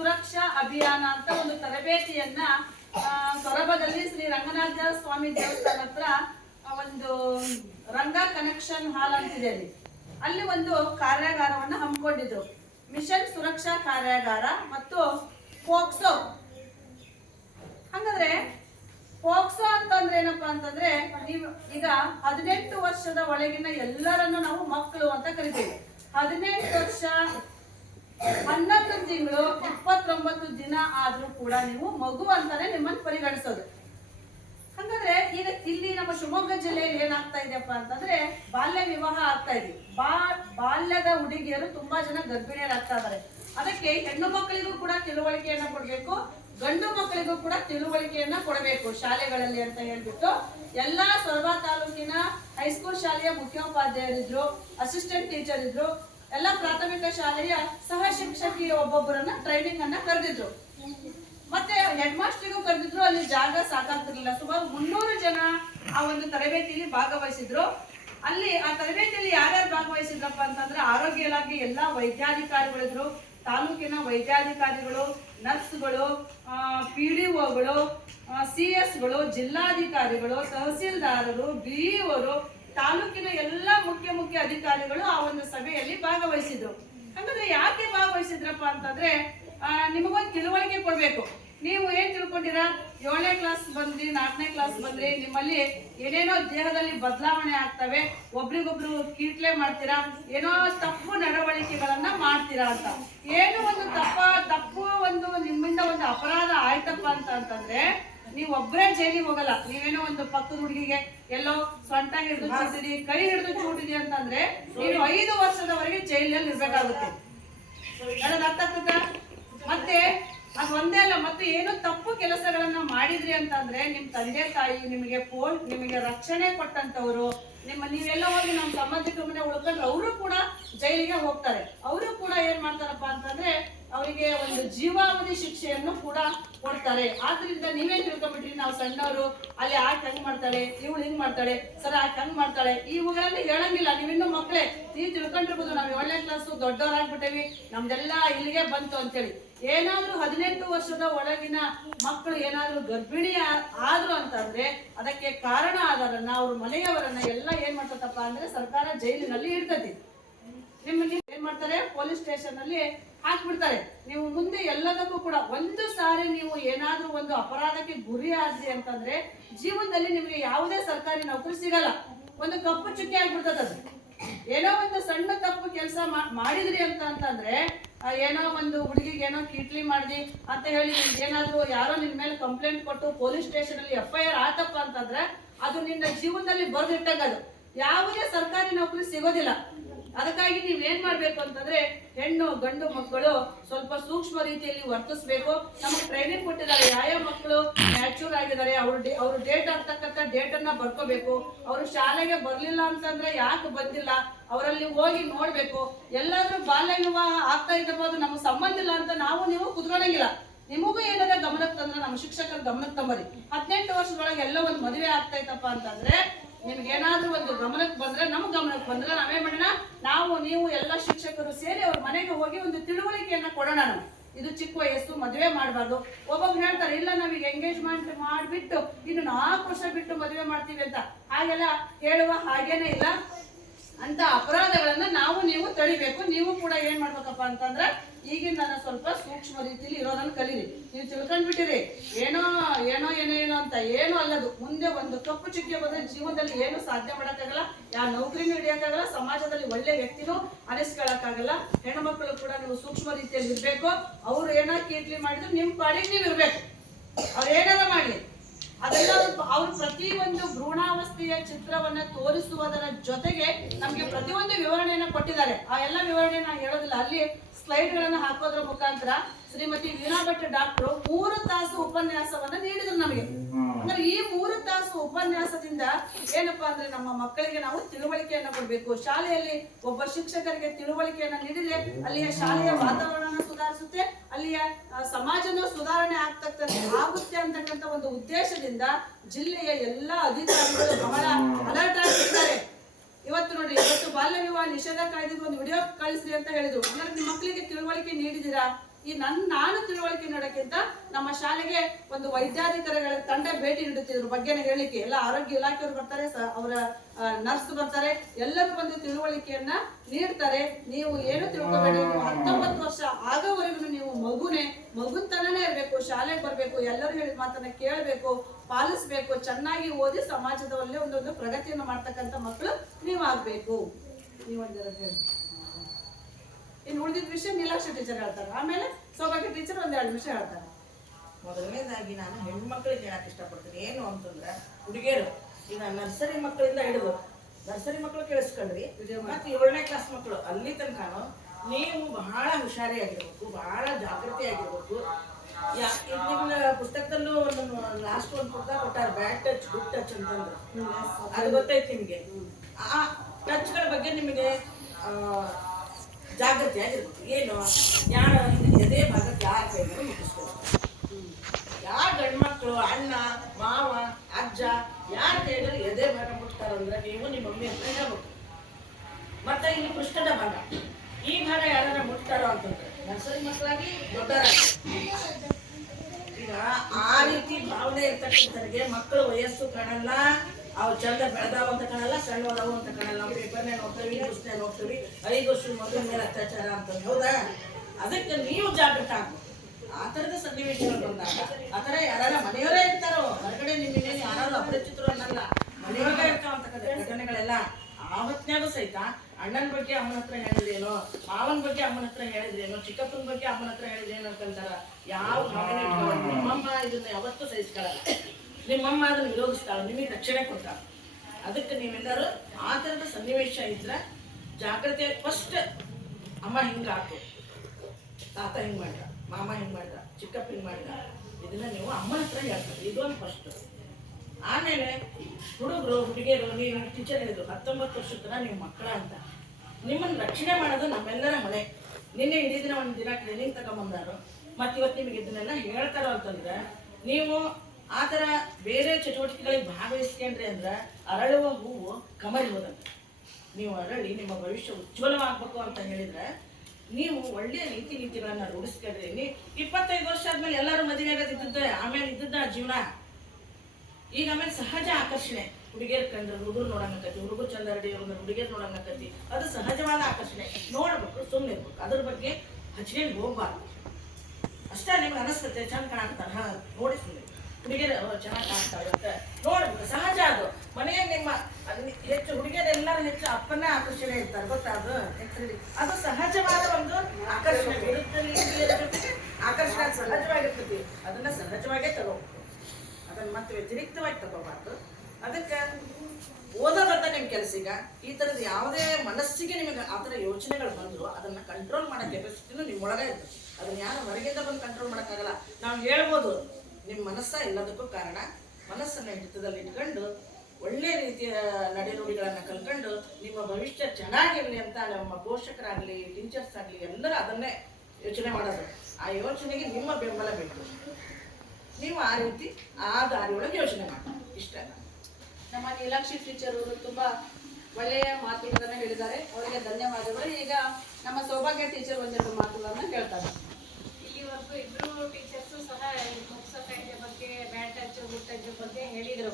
ಸುರಕ್ಷಾ ಅಭಿಯಾನ ಅಂತ ಒಂದು ತರಬೇತಿಯನ್ನ ಸೊರಬದಲ್ಲಿ ಶ್ರೀ ರಂಗನಾಥ ಸ್ವಾಮಿ ದೇವಸ್ಥಾನ ಹತ್ರ ಒಂದು ರಂಗ ಕನೆಕ್ಷನ್ ಹಾಲ್ ಅಂತಿದೆ ಅಲ್ಲಿ. ಒಂದು ಕಾರ್ಯಾಗಾರವನ್ನ ಹಮ್ಮಿಕೊಂಡಿದ್ರು ಮಿಷನ್ ಸುರಕ್ಷಾ ಕಾರ್ಯಾಗಾರ ಮತ್ತು ಪೋಕ್ಸೋ. ಹಂಗಂದ್ರೆ, ಪೋಕ್ಸೋ ಅಂತಂದ್ರೆ ಏನಪ್ಪಾ ಅಂತಂದ್ರೆ, ನೀವು ಈಗ ಹದಿನೆಂಟು ವರ್ಷದ ಒಳಗಿನ ಎಲ್ಲರನ್ನು ನಾವು ಮಕ್ಕಳು ಅಂತ ಕರಿತೀವಿ. ಹದಿನೆಂಟು ವರ್ಷ ಹನ್ನೊಂದು ತಿಂಗಳು, ಇಪ್ಪತ್ತೊಂಬತ್ತು ದಿನ ಆದ್ರೂ ಕೂಡ ನೀವು ಮಗು ಅಂತಾನೆ ನಿಮ್ಮನ್ನ ಪರಿಗಣಿಸೋದು. ಹಂಗಂದ್ರೆ ಈಗ ಇಲ್ಲಿ ನಮ್ಮ ಶಿವಮೊಗ್ಗ ಜಿಲ್ಲೆಯಲ್ಲಿ ಏನಾಗ್ತಾ ಇದೆಯಪ್ಪ ಅಂತಂದ್ರೆ ಬಾಲ್ಯ ವಿವಾಹ ಆಗ್ತಾ ಇದೆ. ಬಾ, ಬಾಲ್ಯದ ಹುಡುಗಿಯರು ತುಂಬಾ ಜನ ಗರ್ಭಿಣಿಯರಾಗ್ತಾ ಇದಾರೆ ಅದಕ್ಕೆ ಹೆಣ್ಣು ಮಕ್ಕಳಿಗೂ ಕೂಡ ತಿಳುವಳಿಕೆಯನ್ನ ಕೊಡ್ಬೇಕು, ಗಂಡು ಮಕ್ಕಳಿಗೂ ಕೂಡ ತಿಳುವಳಿಕೆಯನ್ನ ಕೊಡಬೇಕು ಶಾಲೆಗಳಲ್ಲಿ ಅಂತ ಹೇಳ್ಬಿಟ್ಟು ಎಲ್ಲಾ ಸೊರಬ ತಾಲೂಕಿನ ಹೈಸ್ಕೂಲ್ ಶಾಲೆಯ ಮುಖ್ಯೋಪಾಧ್ಯಾಯರಿದ್ರು, ಅಸಿಸ್ಟೆಂಟ್ ಟೀಚರ್ ಇದ್ರು ಎಲ್ಲ ಪ್ರಾಥಮಿಕ ಶಾಲೆಯ ಸಹ ಶಿಕ್ಷಕಿ ಒಬ್ಬೊಬ್ಬರನ್ನ ಟ್ರೈನಿಂಗ್ ಅನ್ನ ಕರೆದಿದ್ರು. ಮತ್ತೆ ಹೆಡ್ ಮಾಸ್ಟರ್ಗೂ ಕರೆದಿದ್ರು, ಅಲ್ಲಿ ಜಾಗ ಸಾಕಾಗ್ತಿರ್ಲಿಲ್ಲ. ಸುಮಾರು ಮುನ್ನೂರು ಜನ ಆ ಒಂದು ತರಬೇತಿಯಲ್ಲಿ ಭಾಗವಹಿಸಿದ್ರು. ಅಲ್ಲಿ ಆ ತರಬೇತಿಯಲ್ಲಿ ಯಾರ್ಯಾರು ಭಾಗವಹಿಸಿದ್ರಪ್ಪ ಅಂತಂದ್ರೆ ಆರೋಗ್ಯ ಇಲಾಖೆ ಎಲ್ಲಾ ವೈದ್ಯಾಧಿಕಾರಿಗಳಿದ್ರು. ತಾಲೂಕಿನ ವೈದ್ಯಾಧಿಕಾರಿಗಳು, ನರ್ಸ್ಗಳು ಪಿ ಡಿ ಒಗಳು ಸಿ ಎಸ್ಗಳು ಜಿಲ್ಲಾಧಿಕಾರಿಗಳು, ತಹಸೀಲ್ದಾರರು ಬಿಇಒರು ತಾಲೂಕಿನ ಎಲ್ಲಾ ಮುಖ್ಯ ಮುಖ್ಯ ಅಧಿಕಾರಿಗಳು ಆ ಒಂದು ಸಭೆಯಲ್ಲಿ ಭಾಗವಹಿಸಿದ್ರು. ಹಂಗಂದ್ರೆ ಯಾಕೆ ಭಾಗವಹಿಸಿದ್ರಪ್ಪ ಅಂತಂದ್ರೆ ನಿಮಗೊಂದು ತಿಳುವಳಿಕೆ ಕೊಡ್ಬೇಕು. ನೀವು ಏನ್ ತಿಳ್ಕೊಂಡಿರಾ? ಏಳನೇ ಕ್ಲಾಸ್ ಬಂದ್ರಿ, ನಾಲ್ಕನೇ ಕ್ಲಾಸ್ ಬಂದ್ರಿ, ನಿಮ್ಮಲ್ಲಿ ಏನೇನೋ ದೇಹದಲ್ಲಿ ಬದಲಾವಣೆ ಆಗ್ತವೆ, ಒಬ್ರಿಗೊಬ್ರು ಕೀಟ್ಲೆ ಮಾಡ್ತೀರಾ, ಏನೋ ತಪ್ಪು ನಡವಳಿಕೆಗಳನ್ನ ಮಾಡ್ತೀರಾ ಅಂತ. ಏನು ಒಂದು ತಪ್ಪ, ತಪ್ಪು ಒಂದು ನಿಮ್ಮಿಂದ ಒಂದು ಅಪರಾಧ ಆಯ್ತಪ್ಪ ಅಂತ ಅಂತಂದ್ರೆ ನೀವು ಒಬ್ಬರೇ ಜೈಲಿಗೆ ಹೋಗಲ್ಲ. ನೀವೇನೋ ಒಂದು ಪಕ್ಕದ ಹುಡುಗಿಗೆ ಎಲ್ಲೋ ಸೊಂಟ ಹಿಡಿದು ಚೂಟಿದಿ ಕೈ ಹಿಡಿದು ಚೂಟಿದಿ ಅಂತಂದ್ರೆ ನೀನು ಐದು ವರ್ಷದವರೆಗೆ ಜೈಲಿನಲ್ಲಿ ಇರ್ಬೇಕಾಗುತ್ತೆ. ಹೇಳೋದ್ ಅರ್ಥ ಆಗ್ತದಾ? ಮತ್ತೆ ಅದು ಒಂದೇ ಅಲ್ಲ ಮತ್ತೆ ಏನು ತಪ್ಪು ಕೆಲಸಗಳನ್ನ ಮಾಡಿದ್ರಿ ಅಂತಂದ್ರೆ ನಿಮ್ ತಂದೆ ತಾಯಿ ನಿಮಗೆ ಫೋನ್ ನಿಮಗೆ ರಕ್ಷಣೆ ಕೊಟ್ಟಂತವ್ರು ನಿಮ್ಮ ನೀವೆಲ್ಲ ಹೋಗಿ ನಮ್ಮ ಸಂಬಂಧಿಕರ ಮನೆ ಉಳ್ಕೊಂಡ್ರೆ ಅವರು ಕೂಡ ಜೈಲಿಗೆ ಹೋಗ್ತಾರೆ. ಅವರು ಕೂಡ ಏನ್ ಮಾಡ್ತಾರಪ್ಪ ಅಂತಂದ್ರೆ ಅವರಿಗೆ ಒಂದು ಜೀವಾವಧಿ ಶಿಕ್ಷೆಯನ್ನು ಕೂಡ ಕೊಡ್ತಾರೆ. ಆದ್ರಿಂದ ನೀವೇನ್ ತಿಳ್ಕೊಂಡ್ಬಿಟ್ರಿ, ನಾವು ಸಣ್ಣವರು, ಅಲ್ಲಿ ಆಕೆ ಹಂಗ್ ಮಾಡ್ತಾಳೆ, ಇವಳು ಹಿಂಗ್ ಮಾಡ್ತಾಳೆ, ಸರ್ ಆಕೆ ಹಂಗ್ ಮಾಡ್ತಾಳೆ ಇವುಗಳಲ್ಲಿ ಹೇಳಂಗಿಲ್ಲ. ನೀವಿನ್ನು ಮಕ್ಕಳೇ ನೀವು ತಿಳ್ಕೊಂಡಿರ್ಬೋದು, ನಾವು ಏಳನೇ ಕ್ಲಾಸು ದೊಡ್ಡವರಾಗ್ಬಿಟ್ಟೇವಿ, ನಮ್ದೆಲ್ಲ ಇಲ್ಲಿಗೆ ಬಂತು ಅಂತೇಳಿ. ಏನಾದ್ರೂ ಹದಿನೆಂಟು ವರ್ಷದ ಒಳಗಿನ ಮಕ್ಕಳು ಏನಾದ್ರೂ ಗರ್ಭಿಣಿ ಆ- ಆದ್ರು ಅಂತಂದ್ರೆ, ಅದಕ್ಕೆ ಕಾರಣ ಆದವರನ್ನ ಅವ್ರ ಮನೆಯವರನ್ನ ಎಲ್ಲ ಏನ್ ಮಾಡ್ತದಪ್ಪ ಅಂದ್ರೆ ಸರ್ಕಾರ ಜೈಲಿನಲ್ಲಿ ಇಡ್ತತಿ. ನಿಮ್ಮನ್ನ ಏನ್ ಮಾಡ್ತಾರೆ? ಪೊಲೀಸ್ ಸ್ಟೇಷನ್ ಅಲ್ಲಿ ಹಾಕ್ಬಿಡ್ತಾರೆ. ನೀವು ಮುಂದೆ ಎಲ್ಲದಕ್ಕೂ ಕೂಡ ಒಂದು ಸಾರಿ ನೀವು ಏನಾದ್ರೂ ಒಂದು ಅಪರಾಧಕ್ಕೆ ಗುರಿ ಆದ್ರಿ ಅಂತಂದ್ರೆ ಜೀವನದಲ್ಲಿ ನಿಮಗೆ ಯಾವುದೇ ಸರ್ಕಾರಿ ನೌಕರಿ ಸಿಗಲ್ಲ. ಒಂದು ಕಪ್ಪು ಚುಕ್ಕಿ ಆಗ್ಬಿಡ್ತದ ಅದು. ಏನೋ ಒಂದು ಸಣ್ಣ ತಪ್ಪು ಕೆಲಸ ಮಾಡಿದ್ರಿ ಅಂತ ಅಂತಂದ್ರೆ ಏನೋ ಒಂದು ಹುಡುಗಿಗೆ ಏನೋ ಕೀಟ್ಲಿ ಮಾಡಿದಿ ಅಂತ ಹೇಳಿ ಏನಾದ್ರೂ ಯಾರೋ ನಿನ್ ಮೇಲೆ ಕಂಪ್ಲೇಂಟ್ ಕೊಟ್ಟು ಪೊಲೀಸ್ ಸ್ಟೇಷನ್ ಅಲ್ಲಿ ಎಫ್ ಐ ಆರ್ ಆತಪ್ಪ ಅಂತಂದ್ರೆ ಅದು ನಿನ್ನ ಜೀವನದಲ್ಲಿ ಬರ್ದಿಟ್ಟಾಗ ಅದು. ಯಾವುದೇ ಸರ್ಕಾರಿ ನೌಕರಿ ಸಿಗೋದಿಲ್ಲ. ಅದಕ್ಕಾಗಿ ನೀವು ಏನ್ ಮಾಡ್ಬೇಕು ಅಂತಂದ್ರೆ ಹೆಣ್ಣು, ಗಂಡು ಮಕ್ಕಳು ಸ್ವಲ್ಪ ಸೂಕ್ಷ್ಮ ರೀತಿಯಲ್ಲಿ ವರ್ತಿಸ್ಬೇಕು. ನಮಗೆ ಟ್ರೈನಿಂಗ್ ಕೊಟ್ಟಿದ್ದಾರೆ. ಯಾವ ಮಕ್ಕಳು ಮ್ಯಾಚೂರ್ ಆಗಿದ್ದಾರೆ, ಅವ್ರ ಅವ್ರ ಡೇಟ್ ಆಗ್ತಕ್ಕಂಥ ಡೇಟ್ ಅನ್ನ ಬರ್ಕೋಬೇಕು. ಅವರು ಶಾಲೆಗೆ ಬರ್ಲಿಲ್ಲ ಅಂತಂದ್ರೆ ಯಾಕೆ ಬಂದಿಲ್ಲ? ಅವರಲ್ಲಿ ಹೋಗಿ ನೋಡ್ಬೇಕು. ಎಲ್ಲಾದ್ರೂ ಬಾಲ್ಯ ವಿವಾಹ ಆಗ್ತಾ ಇದ್ದಿರ್ಬೋದು ನಮ್ಗೆ ಸಂಬಂಧ ಇಲ್ಲ ಅಂತ ನಾವು ನೀವು ಕುತ್ಕೊಳಂಗಿಲ್ಲ ನಿಮಗೂ ಏನಾದ್ರೆ ಗಮನಕ್ಕೆ ತಂದ್ರೆ ನಮ್ಮ ಶಿಕ್ಷಕರ ಗಮನಕ್ಕೆ ತಂಬರಿ ಹದಿನೆಂಟು ವರ್ಷದೊಳಗೆ ಎಲ್ಲ ಒಂದು ಮದುವೆ ಆಗ್ತಾ ಇತ್ತಪ್ಪ ಅಂತಂದ್ರೆ ನಿಮ್ಗೆ ಏನಾದ್ರೂ ಒಂದು ಗಮನಕ್ಕೆ ಬಂದ್ರೆ ನಮ್ ಗಮನಕ್ಕೆ ಬಂದ್ರೆ ನಾವೇ ಮಾಡೋಣ? ನಾವು, ನೀವು ಎಲ್ಲ ಶಿಕ್ಷಕರು ಸೇರಿ ಅವ್ರ ಮನೆಗೆ ಹೋಗಿ ಒಂದು ತಿಳುವಳಿಕೆಯನ್ನ ಕೊಡೋಣ ನಾವು. ಇದು ಚಿಕ್ಕ ವಯಸ್ಸು, ಮದುವೆ ಮಾಡಬಾರ್ದು. ಒಬ್ಬೊಬ್ರು ಹೇಳ್ತಾರೆ, ಇಲ್ಲ ನಾವೀಗ ಎಂಗೇಜ್ಮೆಂಟ್ ಮಾಡಿಬಿಟ್ಟು, ಇನ್ನು ನಾಲ್ಕು ವರ್ಷ ಬಿಟ್ಟು ಮದುವೆ ಮಾಡ್ತೀವಿ ಅಂತ. ಹಾಗೆಲ್ಲ ಹೇಳುವ ಹಾಗೇನೆ ಇಲ್ಲ. ಅಂತ ಅಪರಾಧಗಳನ್ನ ನಾವು ನೀವು ತಡಿಬೇಕು, ನೀವು ಕೂಡ ಏನ್ ಮಾಡ್ಬೇಕಪ್ಪ ಅಂತಂದ್ರೆ ಈಗಿನ ಸ್ವಲ್ಪ ಸೂಕ್ಷ್ಮ ರೀತಿಲಿ ಇರೋದನ್ನ ಕಲೀರಿ. ನೀವು ತಿಳ್ಕೊಂಡ್ಬಿಟ್ಟಿರಿ. ಏನೋ ಏನೋ ಏನೋ ಏನೋ ಅಂತ ಏನೋ ಅಲ್ಲದು. ಮುಂದೆ ಒಂದು ಕಪ್ಪು ಚುಕ್ಕೆ ಬಂದ್ರೆ ಜೀವನದಲ್ಲಿ ಏನು ಸಾಧ್ಯ ಮಾಡಕ್ಕಾಗಲ್ಲ. ಯಾವ ನೌಕರಿನೂ ಹಿಡಿಯಕ್ಕಾಗಲ್ಲ, ಸಮಾಜದಲ್ಲಿ ಒಳ್ಳೆ ವ್ಯಕ್ತಿನೂ ಅನಿಸ್ಕೊಳಕ್ಕಾಗಲ್ಲ ಹೆಣ್ಮಕ್ಳು ಕೂಡ ನೀವು ಸೂಕ್ಷ್ಮ ರೀತಿಯಲ್ಲಿ ಇರ್ಬೇಕು. ಅವ್ರು ಏನೋ ಕೀಟ್ಲಿ ಮಾಡಿದ್ರು ನಿಮ್ ಪಾಡಿಗೆ ನೀವು ಇರ್ಬೇಕು ಅವ್ರು ಏನಾರ ಮಾಡ್ಲಿ. ಅದೆಲ್ಲ ಅವ್ರು- ಪ್ರತಿಯೊಂದು ಭ್ರೂಣಾವಸ್ಥೆಯ ಚಿತ್ರವನ್ನ ತೋರಿಸುವುದರ ಜೊತೆಗೆ ನಮ್ಗೆ ಪ್ರತಿಯೊಂದು ವಿವರಣೆಯನ್ನ ಕೊಟ್ಟಿದ್ದಾರೆ. ಆ ಎಲ್ಲ ವಿವರಣೆ ನಾನು ಹೇಳೋದಿಲ್ಲ. ಅಲ್ಲಿ ಸ್ಲೈಡ್ ಗಳನ್ನ ಹಾಕೋದ್ರ ಮುಖಾಂತರ ಶ್ರೀಮತಿ ವೀಣಾ ಭಟ್ ಡಾಕ್ಟರ್ ಮೂರು ತಾಸು ಉಪನ್ಯಾಸವನ್ನ ನೀಡಿದ್ರು ನಮಗೆ. ಅಂದ್ರೆ ಈ ಮೂರು ತಾಸು ಉಪನ್ಯಾಸದಿಂದ ಏನಪ್ಪಾ ಅಂದ್ರೆ ನಮ್ಮ ಮಕ್ಕಳಿಗೆ ನಾವು ತಿಳುವಳಿಕೆಯನ್ನ ಕೊಡ್ಬೇಕು. ಶಾಲೆಯಲ್ಲಿ ಒಬ್ಬ ಶಿಕ್ಷಕರಿಗೆ ತಿಳುವಳಿಕೆಯನ್ನ ನೀಡಿದ್ರೆ ಅಲ್ಲಿಯ ಶಾಲೆಯ ವಾತಾವರಣ ಸುಧಾರಿಸುತ್ತೆ ಅಲ್ಲಿಯ ಸಮಾಜನೂ ಸುಧಾರಣೆ ಆಗ್ತಕ್ಕ ಆಗುತ್ತೆ ಅಂತಕ್ಕಂಥ ಒಂದು ಉದ್ದೇಶದಿಂದ ಜಿಲ್ಲೆಯ ಎಲ್ಲಾ ಅಧಿಕಾರಿಗಳು ಬಹಳ ಅಲರ್ಟ್ ಆಗಿರ್ತಾರೆ ಇವತ್ತು ನೋಡಿ, ಇವತ್ತು ಬಾಲ್ಯ ವಿವಾಹ ನಿಷೇಧ ಕಾಯ್ದೆ ಒಂದು ವಿಡಿಯೋ ಕಳಿಸ್ರಿ ಅಂತ ಹೇಳಿದ್ರು. ಅಂದ್ರೆ ನಿಮ್ಮ ಮಕ್ಕಳಿಗೆ ತಿಳುವಳಿಕೆ ನೀಡಿದ್ದೀರಾ? ಈ ನನ್ನ ನಾನು ತಿಳುವಳಿಕೆ ನೀಡೋಕ್ಕಿಂತ ನಮ್ಮ ಶಾಲೆಗೆ ಒಂದು ವೈದ್ಯಾಧಿಕಾರಿಗಳ ತಂಡ ಭೇಟಿ ನೀಡುತ್ತಿದ್ರ ಬಗ್ಗೆನೇ ಹೇಳಿಕೆ ಎಲ್ಲ ಆರೋಗ್ಯ ಇಲಾಖೆಯವರು ಬರ್ತಾರೆ ಅವರ ನರ್ಸ್ ಬರ್ತಾರೆ, ಎಲ್ಲರೂ ಬಂದು ತಿಳುವಳಿಕೆಯನ್ನ ನೀಡ್ತಾರೆ. ನೀವು ಏನು ತಿಳ್ಕೊಬೇಡಿ ಹತ್ತೊಂಬತ್ತು ವರ್ಷ ಆಗೋವರೆಗೂ ನೀವು ಮಗುನೇ ಮಗುನ್ ತನನೇ ಇರಬೇಕು, ಶಾಲೆಗೆ ಬರಬೇಕು, ಎಲ್ಲರೂ ಹೇಳಿದ ಮಾತನ್ನ ಕೇಳಬೇಕು, ಪಾಲಿಸ್ಬೇಕು, ಚೆನ್ನಾಗಿ ಓದಿ ಸಮಾಜದಲ್ಲೇ ಒಂದೊಂದು ಪ್ರಗತಿಯನ್ನು ಮಾಡ್ತಕ್ಕಂಥ ಮಕ್ಕಳು ನೀವು ಆಗ್ಬೇಕು ನೀವೊಂದೆರಡು ಹೇಳಿ. ಇನ್ನು ಉಳಿದಿದ್ದ ವಿಷಯ ನೀಲಾಕ್ಷ ಟೀಚರ್ ಹೇಳ್ತಾರೆ. ಆಮೇಲೆ ಸೌಭಾಗ್ಯ ಟೀಚರ್ ಒಂದೆರಡು ವಿಷಯ ಹೇಳ್ತಾರೆ. ಮೊದಲನೇದಾಗಿ ನಾನು ಹೆಣ್ಮಕ್ಳಿಗೆ ಹೇಳಕ್ ಇಷ್ಟಪಡ್ತೀನಿ. ಏನು ಅಂತಂದ್ರೆ ಹುಡುಗಿಯರು ಈಗ ನರ್ಸರಿ ಮಕ್ಕಳಿಂದ ಹಿಡಿದು ನರ್ಸರಿ ಮಕ್ಕಳು ಕೇಳಿಸ್ಕೊಂಡ್ರಿ ಮತ್ತೆ ಏಳನೇ ಕ್ಲಾಸ್ ಮಕ್ಕಳು ಅಲ್ಲಿ ತನಕ ನೀವು ಬಹಳ ಹುಷಾರಿಯಾಗಿರ್ಬೇಕು ಬಹಳ ಜಾಗೃತಿ ಆಗಿರ್ಬೇಕು ಯಾ ನಿಮ್ಮ ಪುಸ್ತಕದಲ್ಲೂ ಒಂದು ಲಾಸ್ಟ್ ಒಂದು ಪುಸ್ತಕ ಕೊಟ್ಟಾರ ಬ್ಯಾಡ್ ಟಚ್ ಗುಡ್ ಟಚ್ ಅಂತಂದ್ರೆ. ಅದು ಗೊತ್ತೈತಿ ನಿಮಗೆ. ಆ ಟಚ್ಗಳ ಬಗ್ಗೆ ನಿಮಗೆ ಜಾಗೃತಿ ಆಗಿರ್ಬೇಕು ಏನು ಜ್ಞಾನ ಎದೆ ಭಾಗಕ್ಕೆ ಯಾರ ಕೈಗಳು ಮುಟ್ಟಿಸ್ಬೇಕು? ಯಾರ ಗಂಡ್ಮಕ್ಳು, ಅಣ್ಣ, ಮಾವ, ಅಜ್ಜ, ಯಾರ ಕೈಗಳು ಎದೆ ಭಾಗ ಮುಟ್ತಾರಂದ್ರೆ ನೀವು ನಿಮ್ಮ ಮಮ್ಮಿ ಅಂತ ಹೇಳ್ಬೇಕು. ಮತ್ತೆ ಇಲ್ಲಿ ಪೃಷ್ಠದ ಭಾಗ. ಈ ಭಾಗ ಯಾರಾರ ಮುಟ್ತಾರೋ ಅಂತಂದ್ರೆ ನರ್ಸರಿ ಮಕ್ಕಳಾಗಿ ದೊಡ್ಡ ಈಗ ಆ ರೀತಿ ಭಾವನೆ ಇರ್ತಕ್ಕಂಥವ್ರಿಗೆ ಮಕ್ಕಳು ವಯಸ್ಸು ಕಾಣಲ್ಲ. ಅವು ಚಂದ ಬೆಳೆದಾವ ಅಂತ ಕಾಣಲ್ಲ ಸಣ್ಣವದಾವು ಅಂತ ಕಾಣಲ್ಲ. ನಾವು ಪೇಪರ್ನೇ ನೋಡ್ತೀವಿ ನ್ಯೂಸ್ನೇ ನೋಡ್ತೀವಿ, ಐದು ವರ್ಷ ಮಗನ ಮೇಲೆ ಅತ್ಯಾಚಾರ ಅಂತ ಹೌದಾ? ಅದಕ್ಕೆ ನೀವು ಜಾಗೃತ ಆಗ್ಬೇಕು. ಆ ಥರದ ಸನ್ನಿವೇಶಗಳು ಬಂದಾಗ ಆ ಥರ ಯಾರ ಮನೆಯವರೇ ಇರ್ತಾರೋ, ಹೊರಗಡೆ ನಿಮ್ಮನ್ನೇನು ಯಾರು ಅಪರಿಚಿತರು ಅನ್ನಲ್ಲ ಮನೆಯೊಳಗೆ ಇರ್ತಾವಂತಕ್ಕಂಥ ಘಟನೆಗಳೆಲ್ಲ. ಆವತ್ನಾಗ ಸಹಿತ ಅಣ್ಣನ ಬಗ್ಗೆ ಅಮ್ಮನ ಹತ್ರ ಹೇಳಿದ್ರೇನೋ, ಮಾವನ ಬಗ್ಗೆ ಅಮ್ಮನ ಹತ್ರ ಹೇಳಿದ್ರೇನೋ, ಚಿಕ್ಕಪ್ಪನ ಬಗ್ಗೆ ಅಮ್ಮನ ಹತ್ರ ಹೇಳಿದ್ರೇನೋ ಅಂತಂತಾರ ಯಾವ ಇಟ್ಕೊಳ್ಳಲ್ಲ. ನಿಮ್ಮಮ್ಮ ಇದನ್ನ ಯಾವತ್ತೂ ಸಹಿಸ್ಕೊಳ್ಳಲ್ಲ ನಿಮ್ಮಮ್ಮ ಅದನ್ನ ವಿರೋಧಿಸ್ತಾಳೆ ನಿಮಗೆ ರಕ್ಷಣೆ ಕೊಡ್ತಾಳೆ ಅದಕ್ಕೆ ನೀವೆಲ್ಲರೂ ಆ ಥರದ ಸನ್ನಿವೇಶ ಇದ್ರೆ ಜಾಗ್ರತೆ ಫಸ್ಟ್ ಅಮ್ಮ ಹಿಂಗಾಕು ತಾತ ಹಿಂಗೆ ಮಾಡಿದ, ಮಾಮ ಹಿಂಗೆ ಮಾಡಿದ, ಚಿಕ್ಕಪ್ಪ ಹಿಂಗೆ ಮಾಡಿದ. ಇದನ್ನ ನೀವು ಅಮ್ಮನ ಹತ್ರ ಹೇಳ್ತಾರೆ ಇದೊಂದು ಫಸ್ಟ್ ಆಮೇಲೆ ಹುಡುಗರು, ಹುಡುಗಿಯರು ನೀವು ಟೀಚರ್ ಹೇಳಿದ್ರು, ಹತ್ತೊಂಬತ್ತು ವರ್ಷದ ತನಕ ನೀವು ಮಕ್ಕಳ ಅಂತ. ನಿಮ್ಮನ್ನ ರಕ್ಷಣೆ ಮಾಡೋದು ನಮ್ಮೆಲ್ಲರ ಹೊಣೆ ನಿನ್ನೆ ಇಡೀ ದಿನ ಒಂದು ದಿನ ಟ್ರೈನಿಂಗ್ ತಗೊಂಬಂದಾರು ಮತ್ತು ಇವತ್ತು ನಿಮಗೆ ಇದನ್ನೆಲ್ಲ ಹೇಳ್ತಾರೋ ಅಂತಂದ್ರೆ, ನೀವು ಆ ಥರ ಬೇರೆ ಚಟುವಟಿಕೆಗಳಿಗೆ ಭಾಗವಹಿಸ್ಕೊಂಡ್ರಿ ಅಂದ್ರೆ ಅರಳುವ ಹೂವು ಕಮರಿ ಹೋದಂತೆ. ನೀವು ಅರಳಿ ನಿಮ್ಮ ಭವಿಷ್ಯ ಉಜ್ವಲವಾಗಬೇಕು ಅಂತ ಹೇಳಿದ್ರೆ ನೀವು ಒಳ್ಳೆಯ ನೀತಿ ನೀತಿಗಳನ್ನ ರೂಢಿಸ್ಕೊಂಡ್ರಿ. ನೀ ಇಪ್ಪತ್ತೈದು ವರ್ಷ ಆದ್ಮೇಲೆ ಎಲ್ಲರೂ ಮದುವೆ ಆಗೋದಿದ್ದೆ ಆಮೇಲೆ ಇದ್ದದ್ದ ಜೀವನ. ಈಗ ಆಮೇಲೆ ಸಹಜ ಆಕರ್ಷಣೆ. ಹುಡುಗಿಯರ್ ಕಂಡ್ರೆ ಹುಡುಗರು ನೋಡಂಗಕತಿ ಹುಡುಗರು ಚಂದ ರೆಡಿ ಒಂದು ಹುಡುಗಿಯರ್ ಅದು ಸಹಜವಾದ ಆಕರ್ಷಣೆ. ನೋಡ್ಬೇಕು ಸುಮ್ಮನೆ ಇರ್ಬೇಕು. ಅದ್ರ ಬಗ್ಗೆ ಹಚ್ಕೊಂಡು ಹೋಗ್ಬಾರ್ದು. ಅಷ್ಟೇ ನಿಮ್ಗೆ ಅನಿಸ್ತತೆ, ಚಂದ ಕಾಣ್ತಾರೆ ಹಾ, ನೋಡಿ ಸುಮ್ಮನೆ ಹುಡುಗಿಯರು ಚೆನ್ನಾಗಿ ಕಾಣ್ತಾ ಇರುತ್ತೆ ನೋಡ್ಬೇಕು ಸಹಜ ಅದು. ಮನೆಯ ನಿಮ್ಮ ಹೆಚ್ಚು ಹುಡುಗಿಯರೆಲ್ಲರೂ ಹೆಚ್ಚು ಅಪ್ಪನೇ ಆಕರ್ಷಣೆ ಇರ್ತಾರೆ, ಗೊತ್ತಾ ಅದು? ಅದು ಸಹಜವಾದ ಒಂದು ಆಕರ್ಷಣೆ. ಆಕರ್ಷಣೆ ಸಹಜವಾಗಿರ್ತೈತಿ ಅದನ್ನ ಸಹಜವಾಗೇ ತಗೋಬೇಕು. ಅದನ್ನ ಮತ್ತೆ ವ್ಯತಿರಿಕ್ತವಾಗಿ ತಗೋಬಾರ್ದು. ಅದಕ್ಕೆ ಓದೋದಂತ ನಿಮ್ಮ ಕೆಲಸ ಈಗ. ಈ ಥರದ ಯಾವುದೇ ಮನಸ್ಸಿಗೆ ನಿಮಗೆ ಆ ತರ ಯೋಚನೆಗಳು ಬಂದ್ರು, ಅದನ್ನ ಕಂಟ್ರೋಲ್ ಮಾಡೋ ಕೆಪಾಸಿಟಿನೂ ನಿಮ್ಮ ಒಳಗೆ ಇರ್ತದೆ ಅದನ್ನ ಯಾರು ಹೊರಗಿಂದ ಬಂದು ಕಂಟ್ರೋಲ್ ಮಾಡೋಕ್ಕಾಗಲ್ಲ. ನಾವು ಹೇಳ್ಬೋದು ನಿಮ್ಮ ಮನಸ್ಸ ಎಲ್ಲದಕ್ಕೂ ಕಾರಣ. ಮನಸ್ಸನ್ನು ಹಿಡಿತದಲ್ಲಿ ಇಟ್ಕೊಂಡು ಒಳ್ಳೆ ರೀತಿಯ ನಡೆನುಡಿಗಳನ್ನು ಕಲ್ಕೊಂಡು ನಿಮ್ಮ ಭವಿಷ್ಯ ಚೆನ್ನಾಗಿರಲಿ ಅಂತ ನಮ್ಮ ಪೋಷಕರಾಗಲಿ ಟೀಚರ್ಸ್ ಆಗಲಿ ಎಲ್ಲರೂ ಅದನ್ನೇ ಯೋಚನೆ ಮಾಡೋದು. ಆ ಯೋಚನೆಗೆ ನಿಮ್ಮ ಬೆಂಬಲ ಬೇಕು. ನೀವು ಆ ರೀತಿ ಆ ದಾರಿಯೊಳಗೆ ಒಳಗೆ ಯೋಚನೆ ಮಾಡಿ. ಇಷ್ಟ. ನಮ್ಮ ನೀಲಾಕ್ಷಿ ಟೀಚರ್ ಅವರು ತುಂಬಾ ಒಳ್ಳೆಯ ಮಾತುಗಳನ್ನ ಹೇಳಿದ್ದಾರೆ. ಅವರಿಗೆ ಧನ್ಯವಾದಗಳು. ಈಗ ನಮ್ಮ ಸೌಭಾಗ್ಯ ಟೀಚರ್ ಒಂದೆರಡು ಮಾತುಗಳನ್ನ ಹೇಳ್ತಾರೆ. ಇಲ್ಲಿವರೆಗೂ ಇಬ್ರು ಟೀಚರ್ಸು ಸಹ ಈ ಪೋಕ್ಸೋ ಕಾಯ್ದೆ ಬಗ್ಗೆ ಬ್ಯಾಡ್ ಟಚ್ ಗುಡ್ ಟಚ್ ಬಗ್ಗೆ ಹೇಳಿದ್ರು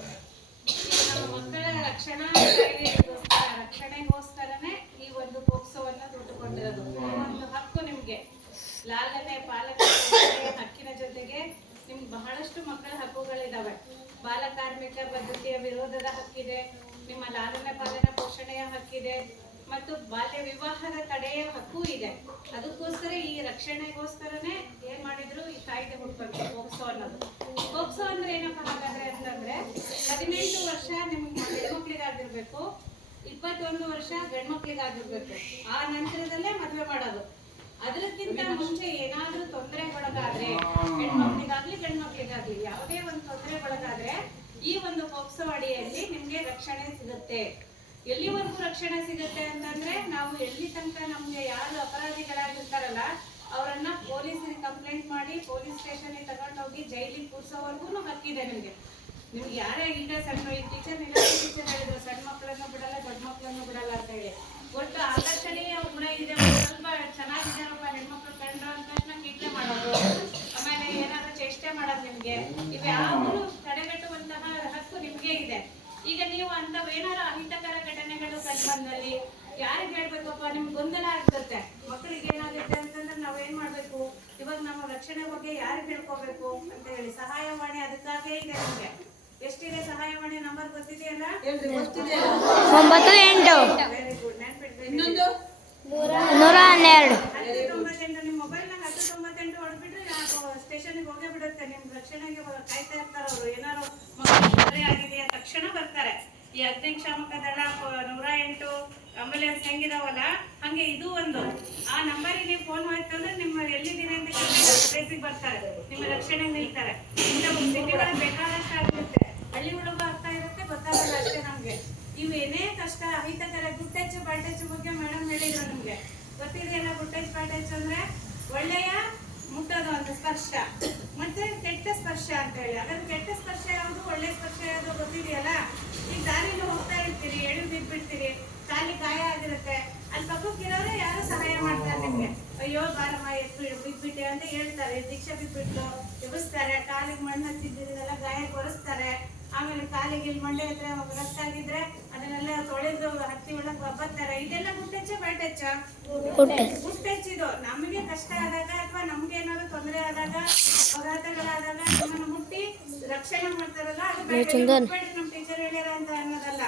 ಈಗ ನಮ್ಮ ಮಕ್ಕಳ ರಕ್ಷಣಾ ಕಾಯ್ದೆಗೋಸ್ಕರ ರಕ್ಷಣೆಗೋಸ್ಕರನೇ ಈ ಒಂದು ಪೋಕ್ಸೋವನ್ನ ದುಡ್ಡುಕೊಂಡಿರೋದು ಈ ಒಂದು ಹಕ್ಕು ನಿಮ್ಗೆ ಲಾಲನೆ ಪಾಲನೆ ಜೊತೆಗೆ ಹಕ್ಕಿನ ಜೊತೆಗೆ ನಿಮ್ಗೆ ಬಹಳಷ್ಟು ಮಕ್ಕಳ ಹಕ್ಕುಗಳಿದಾವೆ ಬಾಲ ಕಾರ್ಮಿಕ ಪದ್ಧತಿಯ ವಿರೋಧದ ಹಕ್ಕಿದೆ ನಿಮ್ಮ ಲಾಲನೆ ಪಾಲನೆ ಪೋಷಣೆಯ ಹಕ್ಕಿದೆ ವಿವಾಹದ ತಡೆಯ ಹಕ್ಕು ಇದೆ. ಅದಕ್ಕೋಸ್ಕರ ಈ ರಕ್ಷಣೆಗೋಸ್ಕರನೇ ಏನ್ ಮಾಡಿದ್ರು ಈ ಕಾಯ್ದೆ ಹುಡ್ಕೊಂಡು ಪೋಕ್ಸೋ ಅನ್ನೋದು. ಪೋಕ್ಸೋ ಅಂದ್ರೆ ಏನಪ್ಪ ಹಾಗಾದ್ರೆ ಅಂತಂದ್ರೆ ಹದಿನೆಂಟು ವರ್ಷ ನಿಮ್ಗೆ ಹೆಣ್ಮಕ್ಳಿಗಾಗಿರ್ಬೇಕು, ಇಪ್ಪತ್ತೊಂದು ವರ್ಷ ಗಂಡ್ಮಕ್ಳಿಗಾಗಿರ್ಬೇಕು. ಆ ನಂತರದಲ್ಲೇ ಮದ್ವೆ ಮಾಡೋದು. ಅದಕ್ಕಿಂತ ಮುಂಚೆ ಏನಾದ್ರೂ ತೊಂದರೆಗೊಳಗಾದ್ರೆ ಹೆಣ್ಮಕ್ಳಿಗಾಗ್ಲಿ ಗಂಡ್ಮಕ್ಳಿಗಾಗ್ಲಿ, ಯಾವುದೇ ಒಂದು ತೊಂದರೆಗೊಳಗಾದ್ರೆ ಈ ಒಂದು ಪೋಕ್ಸೋ ಅಡಿಯಲ್ಲಿ ನಿಮ್ಗೆ ರಕ್ಷಣೆ ಸಿಗುತ್ತೆ. ಎಲ್ಲಿವರೆಗೂ ರಕ್ಷಣೆ ಸಿಗುತ್ತೆ ಅಂತಂದ್ರೆ ನಾವು ಎಲ್ಲಿ ತನಕ ನಮ್ಗೆ ಯಾರು ಅಪರಾಧಿಗಳಾಗಿರ್ತಾರಲ್ಲ, ಅವರನ್ನ ಪೊಲೀಸರಿಗೆ ಕಂಪ್ಲೇಂಟ್ ಮಾಡಿ ಪೊಲೀಸ್ ಸ್ಟೇಷನ್ಗೆ ತಗೊಂಡೋಗಿ ಜೈಲಿಗೆ ಕೂರ್ಸೋವರೆಗೂ ಹಕ್ಕಿದೆ ನಿಮ್ಗೆ. ನಿಮ್ಗೆ ಯಾರೇ ಈಗ ಸಣ್ಣ ಈ ಟೀಚರ್ ಟೀಚರ್ ಹೇಳಿದ್ರು, ಸಣ್ಣ ಮಕ್ಕಳನ್ನು ಬಿಡಲ್ಲ, ದೊಡ್ಡ ಮಕ್ಕಳನ್ನು ಬಿಡಲ್ಲ ಅಂತ ಹೇಳಿ. ಒಟ್ಟು ಆಕರ್ಷಣೀಯ ಗುಣ ಇದೆ ಸ್ವಲ್ಪ ಚೆನ್ನಾಗಿದ್ದಾರಪ್ಪ ಹೆಣ್ಮಕ್ಳು ಕಂಡ್ರು ಅಂತ ತಕ್ಷಣ ಮಾಡೋದು. ಆಮೇಲೆ ಏನಾದ್ರೂ ಚೇಷ್ಟೆ ಮಾಡೋದು ನಿಮ್ಗೆ. ಇವ್ಯಾವುದೂ ತಡೆಗಟ್ಟುವಂತಹ ಹಕ್ಕು ನಿಮ್ಗೆ ಇದೆ. ಈಗ ನೀವು ಅಂತವ್ ಏನಾರ ಅಹಿತಕರ ಘಟನೆಗಳು ಬಂದಲ್ಲಿ ಯಾರಿಗೆ ಹೇಳ್ಬೇಕಪ್ಪ? ನಿಮ್ಗೆ ಗೊಂದಲ ಆಗ್ತದೆ ಮಕ್ಕಳಿಗೆ ಏನಾಗುತ್ತೆ ಅಂತಂದ್ರೆ ನಾವೇನ್ ಮಾಡ್ಬೇಕು? ಇವಾಗ ನಮ್ಮ ರಕ್ಷಣೆ ಬಗ್ಗೆ ಯಾರಿಗೆ ಹೇಳ್ಕೋಬೇಕು ಅಂತ ಹೇಳಿ. ಸಹಾಯವಾಣಿ ಅದಕ್ಕಾಗೇ ಇದೆ ನಮ್ಗೆ. ಎಷ್ಟಿದೆ ಸಹಾಯವಾಣಿ ನಂಬರ್ ಗೊತ್ತಿದೆಯಲ್ಲ ಒಂಬತ್ತು ಎಂಟು. ಇನ್ನೊಂದು? ನೂರ ಹನ್ನೆರಡು. ಹತ್ತು ತೊಂಬತ್ತೆಂಟು. ನಿಮ್ಮ ಹತ್ತು ತೊಂಬತ್ತೆಂಟು ಸ್ಟೇಷನ್ಗೆ ಹೋಗೇ ಬಿಡುತ್ತೆ. ನಿಮ್ ರಕ್ಷಣೆಗೆ ಕಾಯ್ತಾ ಇರ್ತಾರೆ ಅವರು ಏನಾರು ಮಕ್ಕಳು ತೊಂದರೆ ಆಗಿದೆಯಾ ತಕ್ಷಣ ಬರ್ತಾರೆ. ಈ ಅಗ್ನಿಶಾಮಕ ದಳ ನೂರ ಎಂಟು ಆಂಬುಲೆನ್ಸ್ ಹೆಂಗಿದಾವಲ್ಲ, ಹಂಗೆ ಇದು ಒಂದು. ಆ ನಂಬರಿಗೆ ನೀವು ಫೋನ್ ಮಾಡ್ತಂದ್ರೆ ನಿಮ್ಮ ಎಲ್ಲಿದ್ದೀರಿ ಅಂತ ಪ್ಲೇಸಿಗೆ ಬರ್ತಾರೆ. ನಿಮ್ಮ ರಕ್ಷಣೆ ನಿಲ್ತಾರೆ. ಸಿಟಿಗಳು ಬೇಕಾದಷ್ಟು ಆಗಿರುತ್ತೆ ಹಳ್ಳಿ ಒಳಗೂ ಆಗ್ತಾ ಇರುತ್ತೆ, ಗೊತ್ತಾಗಲ್ಲ ಅಷ್ಟೇ ನಮ್ಗೆ. ಇವು ಏನೇ ಕಷ್ಟ ಅಹಿತಕರ ಗುಟ್ಟೆಚ್ಚು, ಬಾಟೆಚ್ಚು ಬಗ್ಗೆ ಮೇಡಮ್ ಹೇಳಿದ್ರು ನಮ್ಗೆ. ಗೊತ್ತಿದೆಯಲ್ಲ ಗುಟ್ಟೆಚ್ಚು, ಬಾಟೆಚ್ಚು ಅಂದ್ರೆ ಒಳ್ಳೆಯ ಮುಟ್ಟೋದು ಒಂದು ಸ್ಪರ್ಶ. ಮತ್ತೆ ಕೆಟ್ಟ ಸ್ಪರ್ಶ ಅಂತ ಹೇಳಿ. ಹಾಗಾದ್ರೆ ಕೆಟ್ಟ ಸ್ಪರ್ಶ ಯಾವುದು ಒಳ್ಳೆ ಸ್ಪರ್ಶ ಯಾವುದು ಗೊತ್ತಿದೆಯಲ್ಲ? ಈಗ ದಾರಿಲಿ ಹೋಗ್ತಾ ಇರ್ತೀರಿ ಎಳು ಬಿದ್ಬಿಡ್ತೀರಿ ಕಾಲಿ ಗಾಯ ಆಗಿರುತ್ತೆ. ಅಲ್ಲಿ ಪಕ್ಕಕ್ಕಿರೋರೆ ಯಾರು ಸಹಾಯ ಮಾಡ್ತಾರೆ ನಿಮ್ಗೆ? ಅಯ್ಯೋ ಬಾರಮ್ಮ ಎತ್ಬಿಡು ಬಿದ್ಬಿಟ್ಟೆ ಅಂತ ಹೇಳ್ತಾರೆ. ದೀಕ್ಷೆ ಬಿದ್ಬಿಟ್ಟು ಎಬ್ಬಿಸ್ತಾರೆ. ಕಾಲಿಗೆ ಮಣ್ಣು ಹಚ್ಚಿದ್ದಿರೋದೆಲ್ಲ ಗಾಯ ಕೊರೆಸ್ತಾರೆ ಆಮೇಲೆ ಕಾಲಿಗೆ ಇಲ್ಲಿ ಮಂಡೆ ಹತ್ರ ರಕ್ತ ಆಗಿದ್ರೆ ಅದನ್ನೆಲ್ಲ ತೊಳೆದು ಹತ್ತಿ ಒಳಗೆ ಬಬ್ಬತ್ತಾರೆ. ಇದೆಲ್ಲ ಗುಟ್ಟೆಚ್ಚ ಬ್ಯಾಟೆಚ್ಚ? ಗುಟ್ಟೆಚ್ಚಿದು ನಮಗೆ ಕಷ್ಟ ಆದಾಗ ಅಥವಾ ನಮ್ಗೆ ಏನಾದ್ರು ತೊಂದರೆ ಆದಾಗ ಅಪಘಾತಗಳಾದಾಗ ನಿಮ್ಮನ್ನು ಮುಟ್ಟಿ ರಕ್ಷಣೆ ಮಾಡ್ತಾರಲ್ಲ? ಅದು. ಟೀಚರ್ ಹೇಳ್ಯಾರ ಅಂತ ಅನ್ನೋದಲ್ಲ.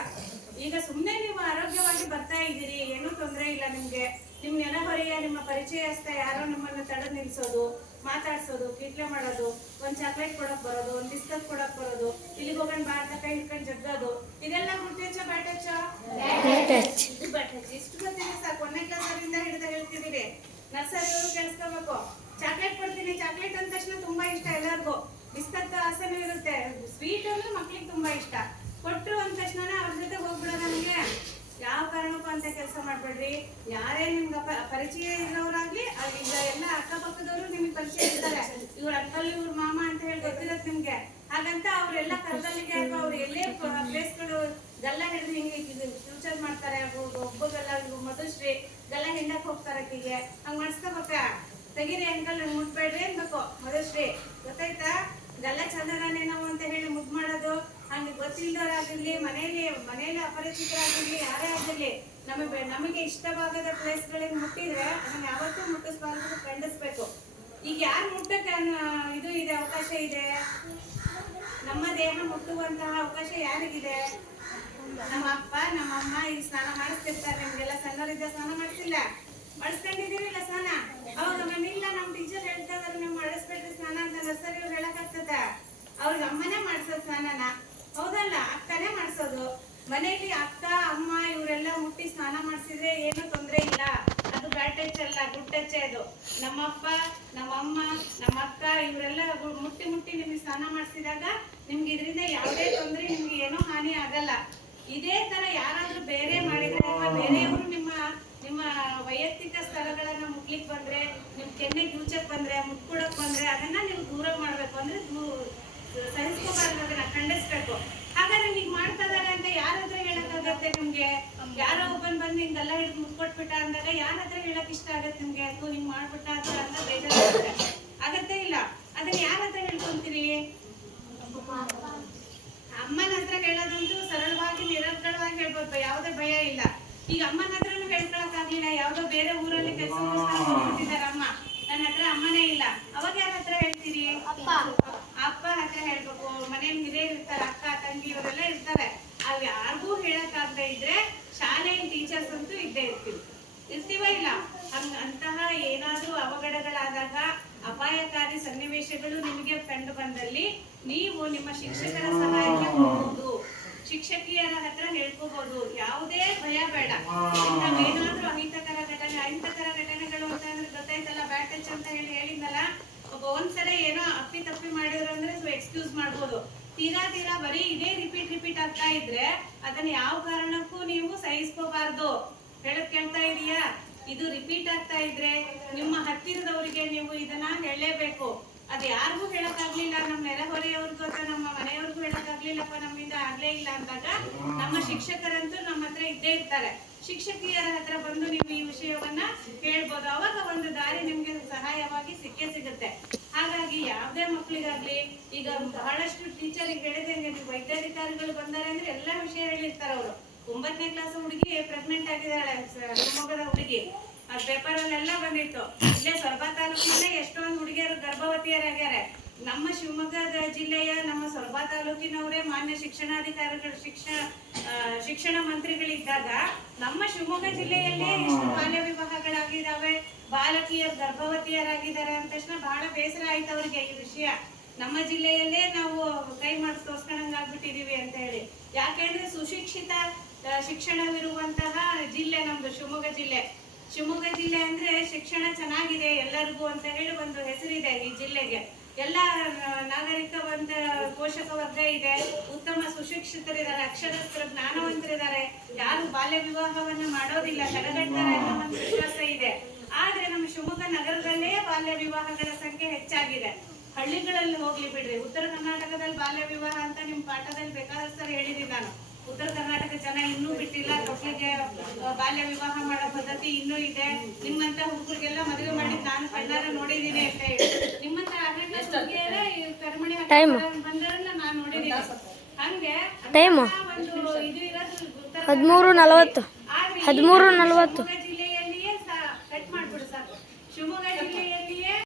ಈಗ ಸುಮ್ಮನೆ ನೀವು ಆರೋಗ್ಯವಾಗಿ ಬರ್ತಾ ಇದ್ದೀರಿ ಏನೂ ತೊಂದರೆ ಇಲ್ಲ ನಿಮ್ಗೆ. ನಿಮ್ ನೆನಹೊರೆಯ ನಿಮ್ಮ ಪರಿಚಯಸ್ಥ ಯಾರೋ ನಮ್ಮನ್ನ ತಡೆ ನಿಲ್ಸೋದು ಮಾತಾಡ್ಸೋದು ಕೀಟ್ಲೆ ಮಾಡೋದು ಒಂದ್ ಚಾಕ್ಲೇಟ್ ಕೊಡಕ್ ಬರೋದು ಒಂದ್ ಬಿಸ್ಕತ್ ಕೊಡಕ್ ಬರೋದು ಇಲ್ಲಿಗೆ ಹೋಗೋಣ ಬಾರ್ದ ಕೈ ಹಿಡ್ಕೊಂಡು ಜಗ್ಗೋದು. ಇದೆಲ್ಲ ಗುಟ್ಟೆಚ್ಚ ಬ್ಯಾಟೆಚ್ಚ ಇದು ಬ್ಯಾಟೆಚ್ಚ ಇಷ್ಟು ಗೊತ್ತಿದೆ ಸಾಕು. ಒಂದನೇ ಕ್ಲಾಸರಿಂದ ಹಿಡಿದು ಹೇಳ್ತಿದ್ದೀರಿ ನರ್ಸರಿಯವರು ಕೇಳಿಸ್ಕೋಬೇಕು ಚಾಕ್ಲೇಟ್ ಕೊಡ್ತೀನಿ ಚಾಕ್ಲೇಟ್ ಅಂದ ತಕ್ಷಣ ತುಂಬಾ ಇಷ್ಟ, ಎಲ್ಲರಿಗೂ. ಬಿಸ್ಕತ್ ಆಸೆನೂ ಇರುತ್ತೆ. ಸ್ವೀಟ್ ಅಂದ್ರೆ ಮಕ್ಳಿಗೆ ತುಂಬಾ ಇಷ್ಟ. ಕೊಟ್ಟರು ಅಂದ ತಕ್ಷಣ ಅವ್ರ ಜೊತೆ ಹೋಗ್ಬಿಡೋಣ ನಮ್ಗೆ. ಯಾವ ಕಾರಣಕ್ಕೂ ಅಂತ ಕೆಲಸ ಮಾಡ್ಬೇಡ್ರಿ. ಯಾರೇ ನಿಮ್ಗೆ ಪರಿಚಯ ಇರೋರಾಗ್ಲಿ ಈಗ ಎಲ್ಲ ಅಕ್ಕಪಕ್ಕದವರು ನಿಮ್ಗೆ ಪರಿಚಯ ಇರ್ತಾರೆ. ಇವ್ರ ಅಕ್ಕಲ್ಲಿ ಇವ್ರ ಮಾಮ ಅಂತ ಹೇಳಿ ಗೊತ್ತಿರತ್ತೆ ನಿಮ್ಗೆ. ಹಾಗಂತ ಅವ್ರೆಲ್ಲ ಕರ್ದಲ್ಲಿಗೆ ಅಥವಾ ಅವ್ರು ಎಲ್ಲೇ ಪ್ಲೇಸ್ಗಳು ಗಲ್ಲ ಹಿಡಿದು ಹಿಂಗೆ ಫ್ಯೂಚರ್ ಮಾಡ್ತಾರೆ. ಒಬ್ಬಗಲ್ಲ ಮಧುಶ್ರೀ ಗಲ್ಲ ಹಿಂಡಕ್ ಹೋಗ್ತಾರೆ ಹಂಗ್ ಮಾಡಿಸ್ಕೋಬೇಕ ತೆಗೀರಿ ಅಂಕಲ್ ನಂಗೆ ಮುಟ್ಬೇಡ್ರಿ ಅನ್ಬೇಕು ಮಧುಶ್ರೀ ಗೊತ್ತಾಯ್ತಾ? ಗಲ್ಲ ಚಂದನಾನೇ ನಾವು ಅಂತ ಹೇಳಿ ಮುದ್ದು ಮಾಡೋದು. ಹಂಗೆ ಗೊತ್ತಿಲ್ಲದವರಾಗಿರ್ಲಿ ಮನೆಯಲ್ಲಿ ಮನೆಯಲ್ಲಿ ಅಪರಿಚಿತರಾಗಿರ್ಲಿ, ಯಾರೇ ಆಗಿರ್ಲಿ ನಮಗೆ ನಮಗೆ ಇಷ್ಟವಾಗದ ಪ್ಲೇಸ್ಗಳಿಗೆ ಮುಟ್ಟಿದ್ರೆ ಅದನ್ನ ಯಾವತ್ತೂ ಮುಟ್ಟಿಸ್ಬಾರ್ದು ಖಂಡಿಸ್ಬೇಕು. ಈಗ ಯಾರು ಮುಟ್ಟಕ್ಕೆ ಇದು ಇದೆ, ಅವಕಾಶ ಇದೆ? ನಮ್ಮ ದೇಹ ಮುಟ್ಟುವಂತಹ ಅವಕಾಶ ಯಾರಿಗಿದೆ? ನಮ್ಮ ಅಪ್ಪ, ನಮ್ಮ ಅಮ್ಮ ಈಗ ಸ್ನಾನ ಮಾಡಿಸ್ತಿರ್ತಾರೆ. ನಿಮ್ಗೆಲ್ಲ ಸಣ್ಣವರಿದ್ದ ಸ್ನಾನ ಮಾಡಿಸಿಲ್ಲ? ಮಾಡಿಸ್ಕೊಂಡಿದ್ದೀರಿಲ್ಲ ಸ್ನಾನ ಅವಾಗ ಮನೆಯಿಲ್ಲ ನಮ್ಮ ಟೀಚರ್ ಹೇಳ್ತಾ ಇದಾರೆ ನೀವು ಮಾಡಿಸ್ಬೇಡ್ರಿ ಸ್ನಾನ ಅಂತ ನರ್ಸರಿ ಅವ್ರು ಹೇಳಕ್ಕಾಗ್ತದ ಅವ್ರಿಗೆ ಅಮ್ಮನೇ ಮಾಡ್ಸೋದು ಸ್ನಾನನ? ಹೌದಲ್ಲ, ಅಕ್ಕನೇ ಮಾಡಿಸೋದು. ಮನೆಯಲ್ಲಿ ಅಕ್ಕ, ಅಮ್ಮ ಇವರೆಲ್ಲ ಮುಟ್ಟಿ ಸ್ನಾನ ಮಾಡಿಸಿದ್ರೆ ಏನು ತೊಂದರೆ ಇಲ್ಲ. ಅದು ಬ್ಯಾಡ್ ಟಚ್ ಅಲ್ಲ, ಗುಡ್ ಟಚ್ ಅದು. ನಮ್ಮಪ್ಪ, ನಮ್ಮಮ್ಮ ನಮ್ಮ ಅಕ್ಕ ಇವರೆಲ್ಲ ಮುಟ್ಟಿ ಮುಟ್ಟಿ ನಿಮಗೆ ಸ್ನಾನ ಮಾಡಿಸಿದಾಗ ನಿಮ್ಗೆ ಇದರಿಂದ ಯಾವುದೇ ತೊಂದರೆ, ನಿಮ್ಗೆ ಏನೂ ಹಾನಿ ಆಗಲ್ಲ. ಇದೇ ತರ ಯಾರಾದ್ರೂ ಬೇರೆ ಮಾಡಿದ್ರೆ ಅಥವಾ ಬೇರೆಯವರು ನಿಮ್ಮ ನಿಮ್ಮ ವೈಯಕ್ತಿಕ ಸ್ಥಳಗಳನ್ನ ಮುಟ್ಲಿಕ್ಕೆ ಬಂದ್ರೆ, ನಿಮ್ಮ ಕೆನ್ನೆ ಮುಟ್ಕೊಡಕ್ ಬಂದ್ರೆ ಅದನ್ನ ನೀವು ದೂರ ಮಾಡ್ಬೇಕು ಅಂದ್ರೆ ದೂ- ಸಹಿಸ್ಕೋಬಾರ್ದು ಖಂಡಿಸ್ಬೇಕು. ಹಾಗಾದ್ರೆ ನೀವ್ ಮಾಡ್ತಾ ಇದಾರೆ ಅಂತ ಯಾರ ಹತ್ರ ಹೇಳಕ್ಕಾಗತ್ತೆ ನಿಮ್ಗೆ ಯಾರೋ ಒಬ್ಬನ್ ಬಂದು ಹಿಂಗೆಲ್ಲ ಹಿಡಿದು ಮುಟ್ಕೊಟ್ಬಿಟ್ಟ ಅಂದಾಗ ಯಾರ ಹತ್ರ ಹೇಳಕ್ ಇಷ್ಟ ಆಗತ್ತೆ ನಿಮ್ಗೆ? ಅಥವಾ ಹಿಂಗ್ ಮಾಡ್ಬಿಟ್ಟ ಅಂತ ಅಂತ ಬೇಜಾರಾಗುತ್ತೆ. ಆಗತ್ತೆ ಇಲ್ಲ. ಅದನ್ನ ಯಾರ ಹತ್ರ ಹೇಳ್ಕೊಂತೀರಿ? ಅಮ್ಮನ ಹತ್ರ ಕೇಳೋದಂತೂ ಸರಳವಾಗಿ ನಿರರ್ಗಳವಾಗಿ ಹೇಳ್ಬೋದು. ಯಾವುದೇ ಭಯ ಇಲ್ಲ. ಈಗ ಅಮ್ಮನ ಹತ್ರನು ಹೇಳ್ಕೊಳಕ್ ಆಗ್ಲಿಲ್ಲ ಯಾವ್ದೋ ಬೇರೆ ಊರಲ್ಲಿ ಕೆಲಸ ಮಾಡ್ಕೊಂಡಿದ್ದಾರೆ ಅಮ್ಮ ನನ್ನ ಹತ್ರ ಅಮ್ಮನೇ ಇಲ್ಲ ಅವಾಗ ಯಾರ ಹತ್ರ ಹೇಳ್ತೀರಿ ಅಪ್ಪ ಹತ್ರ ಹೇಳ್ಬೇಕು ಮನೇಲಿ ಹಿರಿಯರು ಇರ್ತಾರೆ ಅಕ್ಕ ತಂಗಿ ಇವರೆಲ್ಲ ಇರ್ತಾರೆ ಅವ್ ಯಾರಿಗೂ ಹೇಳಕ್ಕಾಗದೆ ಇದ್ರೆ ಶಾಲೆಯ ಟೀಚರ್ಸ್ ಅಂತೂ ಇದ್ದೇ ಇರ್ತೀವಿ ಇರ್ತೀವ ಇಲ್ಲ ಹಂಗ ಅಂತಹ ಏನಾದ್ರೂ ಅವಘಡಗಳಾದಾಗ ಅಪಾಯಕಾರಿ ಸನ್ನಿವೇಶಗಳು ನಿಮಗೆ ಕಂಡು ಬಂದಲ್ಲಿ ನೀವು ನಿಮ್ಮ ಶಿಕ್ಷಕರ ಸಹಾಯಕ್ಕೆ ಹೋಗಬಹುದು ಶಿಕ್ಷಕಿಯರ ಹತ್ರ ಹೇಳ್ಕೋಬಹುದು ಯಾವುದೇ ಭಯ ಬೇಡ ಇಂಥವೇನಾದ್ರೂ ಅಹಿತಕರ ಘಟನೆ ಅಹಿತಕರ ಘಟನೆಗಳು ಅಂತ ಅಂದ್ರೆ ಗೊತ್ತಾಯ್ತಲ್ಲ ಬ್ಯಾಡ್ ಟಚ್ ಅಂತ ಹೇಳಿ ಹೇಳಿದ್ನಲ್ಲ ಒಬ್ಬ ಒಂದ್ಸಲ ಏನೋ ಅಪ್ಪಿ ತಪ್ಪಿ ಮಾಡಿದ್ರು ಅಂದ್ರೆ ಎಕ್ಸ್ಕ್ಯೂಸ್ ಮಾಡ್ಬೋದು ತೀರಾ ತೀರಾ ಬರೀ ಇದೇ ರಿಪೀಟ್ ರಿಪೀಟ್ ಆಗ್ತಾ ಅದನ್ನ ಯಾವ ಕಾರಣಕ್ಕೂ ನೀವು ಸಹಿಸ್ಕೋಬಾರ್ದು. ಹೇಳಕ್ ಕೇಳ್ತಾ ಇದೀಯಾ? ಇದು ರಿಪೀಟ್ ಆಗ್ತಾ ಇದ್ರೆ ನಿಮ್ಮ ಹತ್ತಿರದವರಿಗೆ ನೀವು ಇದನ್ನ ಹೇಳಲೇಬೇಕು ಅದ್ ಯಾರಿಗೂ ಹೇಳಕ್ಕಾಗ್ಲಿಲ್ಲ. ನಮ್ಮ ನೆರೆಹೊರೆಯವ್ರಿಗೂ ಅಥವಾ ನಮ್ಮ ಮನೆಯವ್ರಿಗೂ ಹೇಳಕ್ಕಾಗ್ಲಿಲ್ಲಪ್ಪ, ನಮ್ಮಿಂದ ಆಗ್ಲೇ ಇಲ್ಲ ಅಂದಾಗ ನಮ್ಮ ಶಿಕ್ಷಕರಂತೂ ನಮ್ಮ ಹತ್ರ ಇದ್ದೇ ಇರ್ತಾರೆ. ಶಿಕ್ಷಕಿಯರ ಹತ್ರ ಬಂದು ನೀವು ಈ ವಿಷಯವನ್ನ ಹೇಳ್ಬೋದು ಅವಾಗ ಒಂದು ದಾರಿ ನಿಮ್ಗೆ ಸಹಾಯವಾಗಿ ಸಿಕ್ಕೇ ಸಿಗುತ್ತೆ ಹಾಗಾಗಿ ಮಕ್ಕಳಿಗಾಗ್ಲಿ, ಈಗ ಬಹಳಷ್ಟು ಟೀಚರಿಗೆ ಹೇಳಿದಂಗೆ ನೀವು ವೈದ್ಯಾಧಿಕಾರಿಗಳು ಬಂದಾರೆ ಅಂದ್ರೆ ಎಲ್ಲಾ ವಿಷಯ ಹೇಳಿರ್ತಾರೆ ಅವರು. ಒಂಬತ್ತನೇ ಕ್ಲಾಸ್ ಹುಡುಗಿ ಪ್ರೆಗ್ನೆಂಟ್ ಆಗಿದ್ದಾಳೆ ಶಿವಮೊಗ್ಗದ ಹುಡುಗಿ. ಆ ಪೇಪರ್ ಅಲ್ಲೆಲ್ಲ ಬಂದಿತ್ತು. ಇಲ್ಲೇ ಸೊರಬ ತಾಲೂಕಿನಲ್ಲೇ ಎಷ್ಟೊಂದು ಹುಡುಗಿಯರು ಗರ್ಭವತಿಯರಾಗ್ಯಾರೆ. ನಮ್ಮ ಶಿವಮೊಗ್ಗದ ಜಿಲ್ಲೆಯ ನಮ್ಮ ಸೊರಬ ತಾಲೂಕಿನವರೇ ಮಾನ್ಯ ಶಿಕ್ಷಣಾಧಿಕಾರಿಗಳು ಶಿಕ್ಷಣ ಶಿಕ್ಷಣ ಮಂತ್ರಿಗಳಿದ್ದಾಗ ನಮ್ಮ ಶಿವಮೊಗ್ಗ ಜಿಲ್ಲೆಯಲ್ಲೇ ಎಷ್ಟು ಬಾಲ್ಯ ವಿವಾಹಗಳಾಗಿದ್ದಾವೆ ಬಾಲಕಿಯರು ಗರ್ಭವತಿಯರಾಗಿದ್ದಾರೆ ಅಂದ ತಕ್ಷಣ ಬಹಳ ಬೇಸರ ಆಯ್ತು ಅವ್ರಿಗೆ ಈ ವಿಷಯ. ನಮ್ಮ ಜಿಲ್ಲೆಯಲ್ಲೇ ನಾವು ಕೈ ಮಾಡಿ ಅಂತ ಹೇಳಿ. ಯಾಕೆಂದ್ರೆ ಸುಶಿಕ್ಷಿತ ಶಿಕ್ಷಣವಿರುವಂತಹ ಜಿಲ್ಲೆ ನಮ್ದು ಶಿವಮೊಗ್ಗ ಜಿಲ್ಲೆ. ಶಿವಮೊಗ್ಗ ಜಿಲ್ಲೆ ಅಂದ್ರೆ ಶಿಕ್ಷಣ ಚೆನ್ನಾಗಿದೆ ಎಲ್ಲರಿಗೂ ಅಂತ ಹೇಳಿ ಒಂದು ಹೆಸರಿದೆ ಈ ಜಿಲ್ಲೆಗೆ. ಎಲ್ಲ ನಾಗರಿಕ ಒಂದ ಪೋಷಕ ವರ್ಗ ಇದೆ. ಉತ್ತಮ ಸುಶಿಕ್ಷಿತರಿದ್ದಾರೆ ಅಕ್ಷರಸ್ಥರ ಜ್ಞಾನವಂತರಿದ್ದಾರೆ. ಯಾರು ಬಾಲ್ಯ ವಿವಾಹವನ್ನ ಮಾಡೋದಿಲ್ಲ ತಡೆಗಟ್ಟಾರೆ ಅನ್ನೋ ಒಂದು ವಿಶ್ವಾಸ ಇದೆ. ಆದ್ರೆ ನಮ್ಮ ಶಿವಮೊಗ್ಗ ನಗರದಲ್ಲೇ ಬಾಲ್ಯ ವಿವಾಹಗಳ ಸಂಖ್ಯೆ ಹೆಚ್ಚಾಗಿದೆ. ಹಳ್ಳಿಗಳಲ್ಲಿ ಹೋಗ್ಲಿ ಬಿಡ್ರಿ. ಉತ್ತರ ಕರ್ನಾಟಕದಲ್ಲಿ ಬಾಲ್ಯ ವಿವಾಹ ಅಂತ ನಿಮ್ ಪಾಠದಲ್ಲಿ ಬೇಕಾದಷ್ಟು ಸರ್ ಹೇಳಿದೀನಿ ನಾನು. ಉತ್ತರ ಕರ್ನಾಟಕ ಜನ ಇನ್ನೂ ಬಿಟ್ಟಿಲ್ಲ. ಮಕ್ಕಳಿಗೆ ಬಾಲ್ಯ ವಿವಾಹ ಮಾಡೋ ಪದ್ಧತಿ ಇನ್ನೂ ಇದೆ. ನಿಮ್ಮಂತ ಹುಡುಗರಿಗೆಲ್ಲ ಮದುವೆ ಮಾಡಿ ನಾನು ಕಣ್ಣಾರ ನೋಡಿದ್ದೀನಿ ಅಂತ ಹೇಳಿ. ನಿಮ್ಮಂತ ಕರ್ಮಣಿ ಬಂದರನ್ನ ನಾನು ನೋಡಿದ್ದೀನಿ ಹಂಗೆ ಟೈಮ್ ಹದಿಮೂರು ನಲವತ್ತು. ಹದಿಮೂರು ನಲವತ್ತು. Cut ಮಾಡ್ಬಿಡು sir Shivamogga